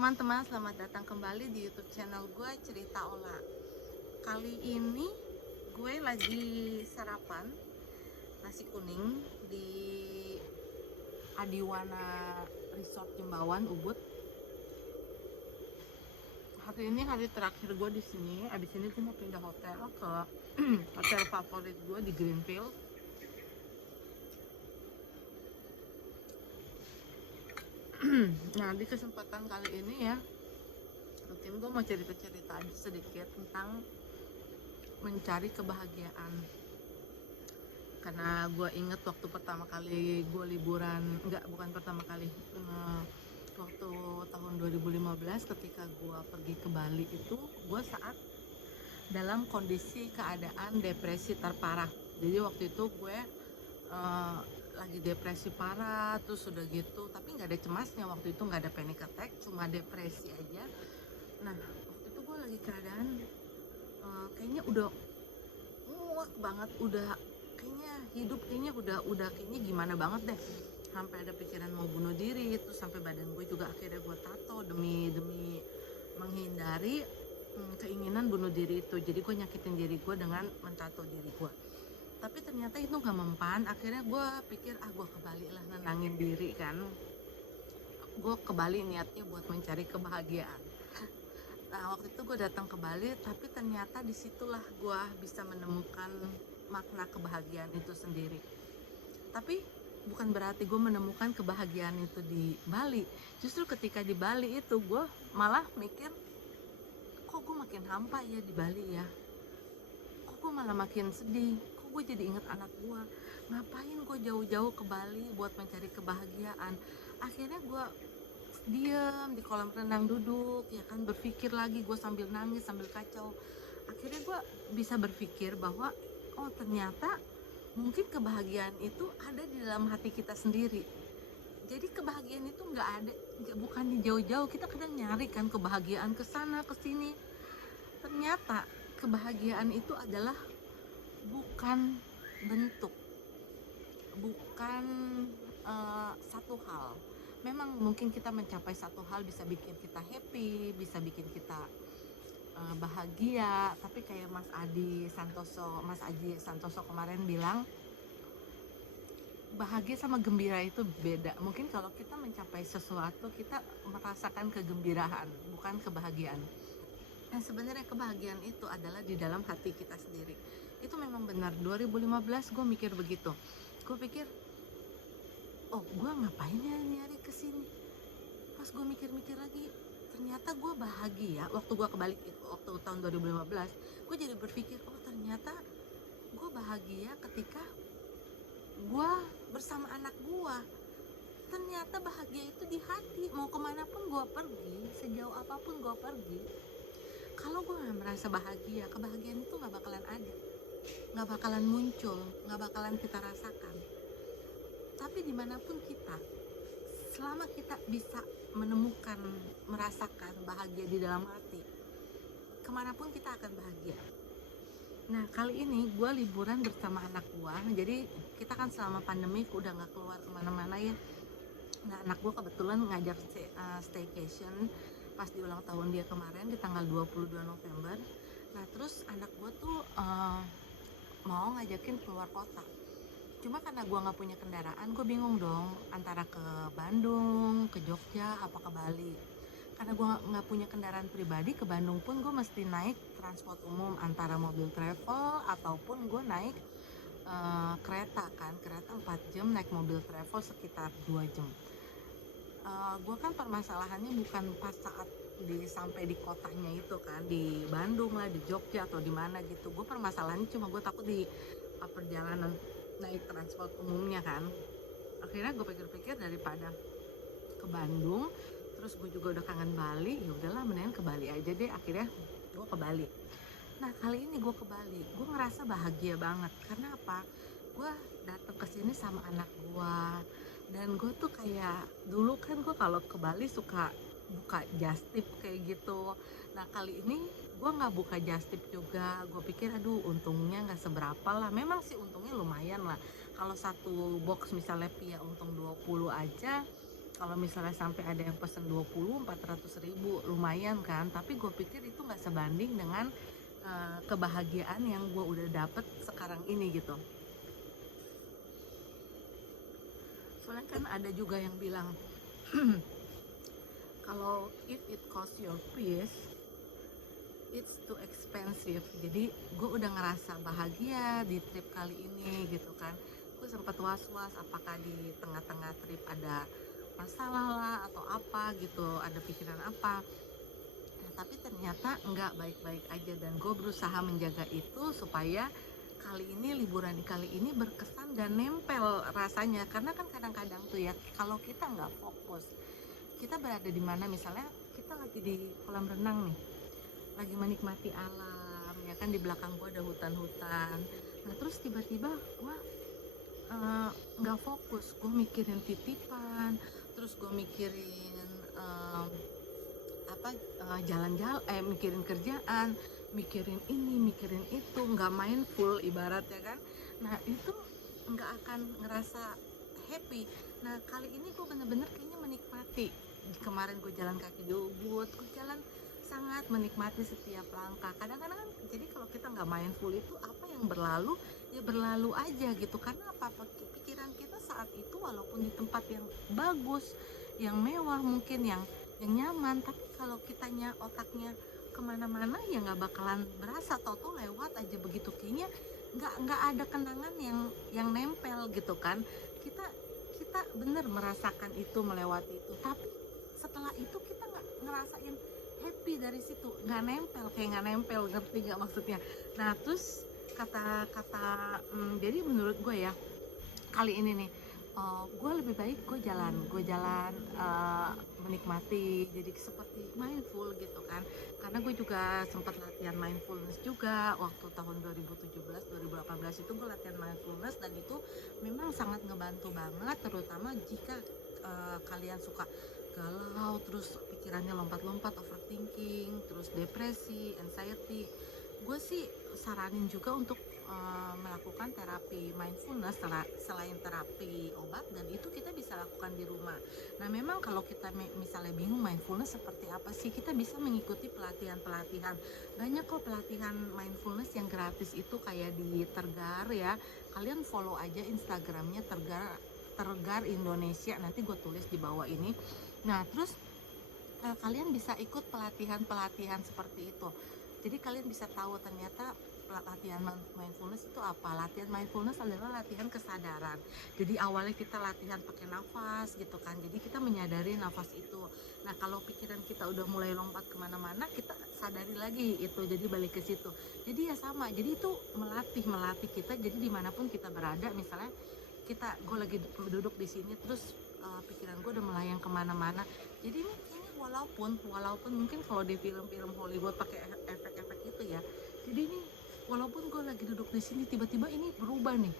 teman-teman, selamat datang kembali di YouTube channel gue Cerita Ola. Kali ini gue lagi sarapan nasi kuning di Adiwana Resort Jembawan, Ubud. Hari ini hari terakhir gue di sini. Abis ini gue mau pindah hotel ke hotel favorit gue di Greenfield. Nah, di kesempatan kali ini ya, mungkin gue mau cerita-cerita aja sedikit tentang mencari kebahagiaan. Karena gue inget waktu pertama kali gue liburan, bukan pertama kali, waktu tahun 2015 ketika gue pergi ke Bali itu, gue saat dalam kondisi keadaan depresi terparah. Jadi waktu itu gue lagi depresi parah, terus udah gitu, tapi nggak ada cemasnya waktu itu, nggak ada panic attack, cuma depresi aja. Nah, waktu itu gue lagi keadaan kayaknya udah muak banget, udah kayaknya hidup kayaknya udah kayaknya gimana banget deh, sampai ada pikiran mau bunuh diri. Itu sampai badan gue juga akhirnya gue tato demi menghindari keinginan bunuh diri itu. Jadi gue nyakitin diri gue dengan mentato diri gue, tapi ternyata itu gak mempan. Akhirnya gue pikir gue ke Bali lah, nenangin diri kan. Gue ke Bali niatnya buat mencari kebahagiaan. Nah, waktu itu gue datang ke Bali, tapi ternyata disitulah gue bisa menemukan makna kebahagiaan itu sendiri. Tapi bukan berarti gue menemukan kebahagiaan itu di Bali. Justru ketika di Bali itu gue malah mikir, kok gue makin hampa ya di Bali ya, kok gue malah makin sedih, kok gue jadi inget anak gue. Ngapain gue jauh-jauh ke Bali buat mencari kebahagiaan? Akhirnya gue diem di kolam renang, duduk ya kan, berpikir lagi. Gue sambil nangis, sambil kacau. Akhirnya gue bisa berpikir bahwa oh ternyata mungkin kebahagiaan itu ada di dalam hati kita sendiri. Jadi kebahagiaan itu bukan di jauh-jauh. Kita kadang nyari kan kebahagiaan ke sana ke sini. Ternyata kebahagiaan itu adalah bukan bentuk, bukan satu hal. Memang mungkin kita mencapai satu hal bisa bikin kita happy, bisa bikin kita bahagia, tapi kayak Mas Aji Santoso kemarin bilang, bahagia sama gembira itu beda. Mungkin kalau kita mencapai sesuatu, kita merasakan kegembiraan, bukan kebahagiaan. Nah, sebenarnya kebahagiaan itu adalah di dalam hati kita sendiri. Itu memang benar. 2015 gue mikir begitu. Gue pikir, oh gue ngapain ya nyari kesini. Pas gue mikir-mikir lagi, ternyata gue bahagia. Waktu gue kebalik itu, waktu tahun 2015, gue jadi berpikir, oh ternyata gue bahagia ketika gue bersama anak gue. Ternyata bahagia itu di hati. Mau kemanapun gue pergi, sejauh apapun gue pergi, kalau gue gak merasa bahagia, kebahagiaan itu gak bakalan ada, gak bakalan muncul, gak bakalan kita rasakan. Tapi dimanapun kita, selama kita bisa menemukan, merasakan bahagia di dalam hati, kemanapun kita akan bahagia. Nah, kali ini gue liburan bersama anak gue. Jadi kita kan selama pandemi udah gak keluar kemana-mana ya. Nah, anak gue kebetulan ngajak staycation pas di ulang tahun dia kemarin di tanggal 22 November. Nah, terus anak gue tuh mau ngajakin keluar kota. Cuma karena gue gak punya kendaraan, gue bingung dong antara ke Bandung, ke Jogja, apa ke Bali. Karena gue gak punya kendaraan pribadi, ke Bandung pun gue mesti naik transport umum, antara mobil travel ataupun gue naik kereta kan. Kereta 4 jam, naik mobil travel sekitar 2 jam. Gue kan permasalahannya bukan pas saat sampai di kotanya itu kan, di Bandung lah, di Jogja atau di mana gitu. Gue permasalahannya cuma gue takut di perjalanan naik transport umumnya kan. Akhirnya gue pikir-pikir, daripada ke Bandung terus gue juga udah kangen Bali, ya udahlah mendingan ke Bali aja deh. Akhirnya gue ke Bali. Nah, kali ini gue ke Bali, gue ngerasa bahagia banget. Karena apa? Gue datang ke sini sama anak gue, dan gue tuh kayak dulu kan gue kalau ke Bali suka buka just tip kayak gitu. Nah, kali ini gue nggak buka just tip juga. Gue pikir aduh untungnya nggak seberapa lah. Memang sih untungnya lumayan lah. Kalau satu box misalnya Pia untung 20 aja, kalau misalnya sampai ada yang pesen 20-400 ribu lumayan kan, tapi gue pikir itu nggak sebanding dengan kebahagiaan yang gue udah dapet sekarang ini gitu. Soalnya kan ada juga yang bilang kalau if it cost your peace, it's too expensive. Jadi gue udah ngerasa bahagia di trip kali ini gitu kan. Gue sempat was-was apakah di tengah-tengah trip ada masalah lah atau apa gitu, ada pikiran apa. Nah, tapi ternyata enggak, baik-baik aja, dan gue berusaha menjaga itu supaya kali ini, liburan kali ini berkesan dan nempel rasanya. Karena kan kadang-kadang tuh ya, kalau kita nggak fokus, kita berada di mana, misalnya kita lagi di kolam renang nih, lagi menikmati alam ya kan, di belakang gue ada hutan-hutan. Nah terus tiba-tiba gue nggak fokus, gue mikirin titipan, terus gue mikirin jalan-jalan, mikirin kerjaan, mikirin ini, mikirin itu, nggak mindful ibaratnya kan. Nah itu nggak akan ngerasa happy. Nah kali ini gue bener-bener kayaknya menikmati. Kemarin gue jalan kaki di Ubud, gue jalan sangat menikmati setiap langkah. Kadang-kadang kan, jadi kalau kita nggak mindful itu apa yang berlalu ya berlalu aja gitu. Karena apa, pikiran kita saat itu walaupun di tempat yang bagus, yang mewah, mungkin yang nyaman, tapi kalau kitanya otaknya kemana-mana ya nggak bakalan berasa. Toto lewat aja begitu, kayaknya nggak ada kenangan yang nempel gitu kan. Kita bener merasakan itu, melewati itu, tapi setelah itu kita nggak ngerasain happy dari situ, nggak nempel, kayak nggak nempel, ngerti nggak maksudnya. Nah terus jadi menurut gue ya, kali ini nih gue lebih baik gue jalan menikmati, jadi seperti mindful gitu kan. Karena gue juga sempat latihan mindfulness juga waktu tahun 2017-2018 itu gue latihan mindfulness, dan itu memang sangat ngebantu banget, terutama jika kalian suka galau, terus pikirannya lompat-lompat, overthinking, terus depresi, anxiety. Gue sih saranin juga untuk melakukan terapi mindfulness selain terapi obat, dan itu kita bisa lakukan di rumah. Nah memang kalau kita misalnya bingung mindfulness seperti apa sih, kita bisa mengikuti pelatihan-pelatihan. Banyak kok pelatihan mindfulness yang gratis itu, kayak di Tergar ya. Kalian follow aja Instagramnya Tergar Indonesia, nanti gue tulis di bawah ini. Nah terus kalian bisa ikut pelatihan-pelatihan seperti itu. Jadi kalian bisa tahu ternyata latihan mindfulness itu apa. Latihan mindfulness adalah latihan kesadaran. Jadi awalnya kita latihan pakai nafas gitu kan, jadi kita menyadari nafas itu. Nah kalau pikiran kita udah mulai lompat kemana-mana, kita sadari lagi itu, jadi balik ke situ. Jadi ya sama, jadi itu melatih kita. Jadi dimanapun kita berada, misalnya gue lagi duduk di sini, terus pikiran gue udah melayang kemana-mana. Jadi ini kayaknya walaupun mungkin kalau di film-film Hollywood pakai efek-efek itu ya, jadi ini walaupun gue lagi duduk di sini, tiba-tiba ini berubah nih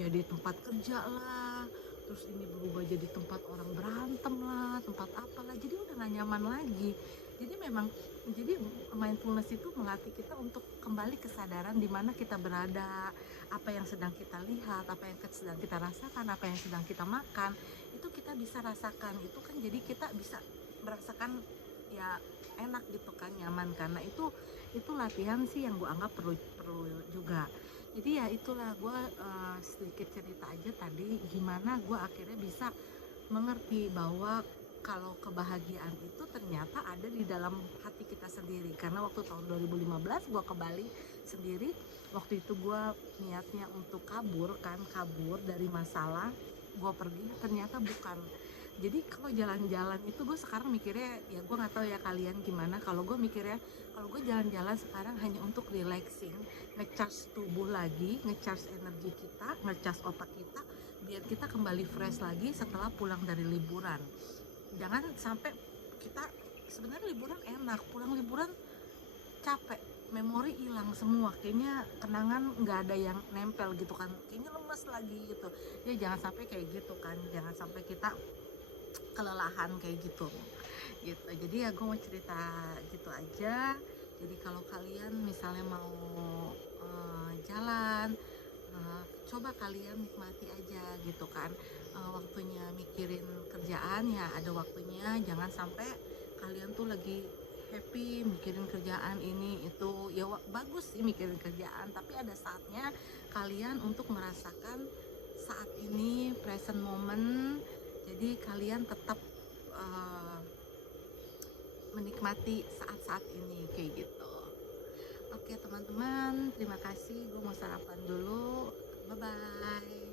jadi tempat kerja lah, terus ini berubah jadi tempat orang berantem lah, tempat apalah, jadi udah gak nyaman lagi. Jadi mindfulness itu melatih kita untuk kembali kesadaran di mana kita berada, apa yang sedang kita lihat, apa yang sedang kita rasakan, apa yang sedang kita makan, itu kita bisa rasakan. Itu kan jadi kita bisa merasakan ya enak gitu kan, nyaman. Karena itu latihan sih yang gue anggap perlu juga. Jadi ya itulah, gue sedikit cerita aja tadi gimana gue akhirnya bisa mengerti bahwa kalau kebahagiaan itu ternyata ada di dalam hati kita sendiri. Karena waktu tahun 2015 gue ke Bali sendiri, waktu itu gue niatnya untuk kabur dari masalah, gue pergi, ternyata bukan. Jadi kalau jalan-jalan itu gue sekarang mikirnya, ya gue nggak tahu ya kalian gimana, kalau gue mikirnya kalau gue jalan-jalan sekarang hanya untuk relaxing, ngecharge tubuh lagi, ngecharge energi kita, ngecharge otak kita, biar kita kembali fresh lagi setelah pulang dari liburan. Jangan sampai kita sebenarnya liburan enak, pulang liburan capek, memori hilang semua, kayaknya kenangan nggak ada yang nempel gitu kan, kayaknya lemes lagi gitu ya. Jangan sampai kayak gitu kan, jangan sampai kita kelelahan kayak gitu. Jadi ya gue mau cerita gitu aja. Jadi kalau kalian misalnya mau jalan Coba kalian nikmati aja gitu kan. Waktunya mikirin kerjaan ya ada waktunya, jangan sampai kalian tuh lagi happy mikirin kerjaan ini itu ya, bagus sih mikirin kerjaan, tapi ada saatnya kalian untuk merasakan saat ini, present moment. Jadi kalian tetap uh, menikmati saat-saat ini kayak gitu. Oke teman-teman, terima kasih. Gue mau sarapan dulu. Bye bye.